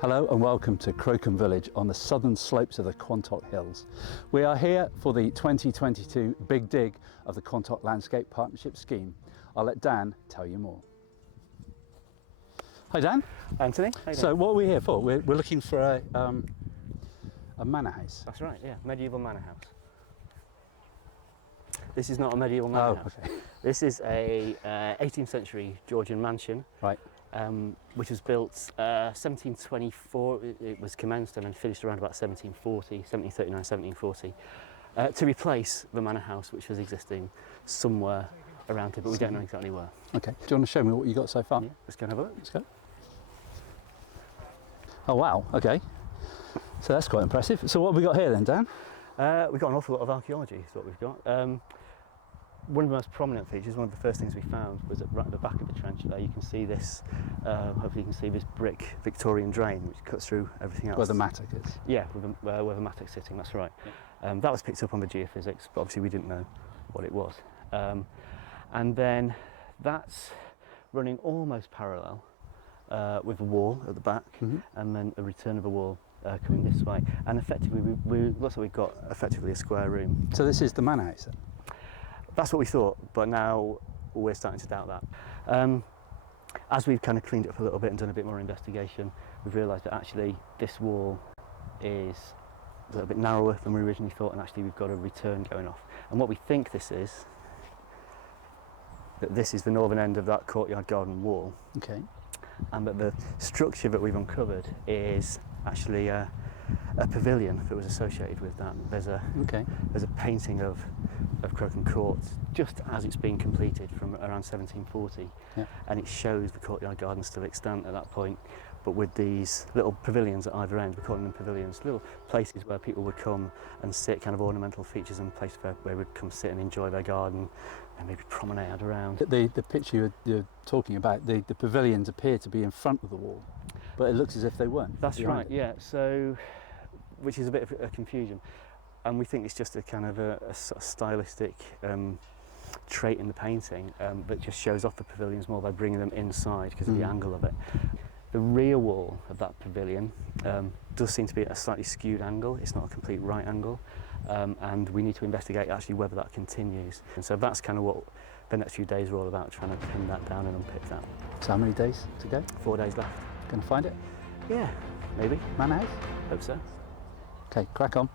Hello and welcome to Crowcombe Village on the southern slopes of the Quantock Hills. We are here for the 2022 Big Dig of the Quantock Landscape Partnership Scheme. I'll let Dan tell you more. Hi Dan. Anthony. So what are we here for? We're looking for a manor house. That's right, yeah, medieval manor house. This is not a medieval manor house. Okay. This is a 18th century Georgian mansion. Right. Which was built 1724, it was commenced and then finished around about 1740, 1739, 1740, to replace the manor house which was existing somewhere around here, but we don't know exactly where. Okay, do you want to show me what you got so far? Yeah, let's go and have a look. Let's go. Oh wow, okay. So that's quite impressive. So what have we got here then, Dan? We've got an awful lot of archaeology is what we've got. One of the most prominent features, one of the first things we found, was right at the back of the trench there. You can see this, hopefully you can see this brick Victorian drain which cuts through everything else. Where the mattock is. Yeah, where the mattock's sitting, that's right. Yeah. That was picked up on the geophysics, but obviously we didn't know what it was. And then that's running almost parallel with a wall at the back, and then a return of a wall coming this way. And effectively, looks like we've got effectively a square room. So this is the manor house then? That's what we thought, but now we're starting to doubt that. As we've kind of cleaned it up a little bit and done a bit more investigation, we've realised that actually this wall is a little bit narrower than we originally thought, and actually we've got a return going off. And what we think this is, that this is the northern end of that courtyard garden wall. Okay. And that the structure that we've uncovered is actually a pavilion that was associated with that. There's a painting of Crowcombe Court just as it's been completed from around 1740, and it shows the courtyard garden still extant at that point, but with these little pavilions at either end. We're calling them pavilions, little places where people would come and sit, kind of ornamental features, and places where they would come sit and enjoy their garden and maybe promenade around. The picture you're talking about, the pavilions appear to be in front of the wall, but it looks as if they weren't. That's right, yeah. So, which is a bit of a confusion, and we think it's just a kind of a sort of stylistic trait in the painting that just shows off the pavilions more by bringing them inside because of the angle of it. The rear wall of that pavilion does seem to be at a slightly skewed angle. It's not a complete right angle, and we need to investigate actually whether that continues. And so that's kind of what the next few days are all about, trying to pin that down and unpick that. So how many days to go? 4 days left. Going to find it? Yeah, maybe. Manor house? Hope so. Okay, crack on.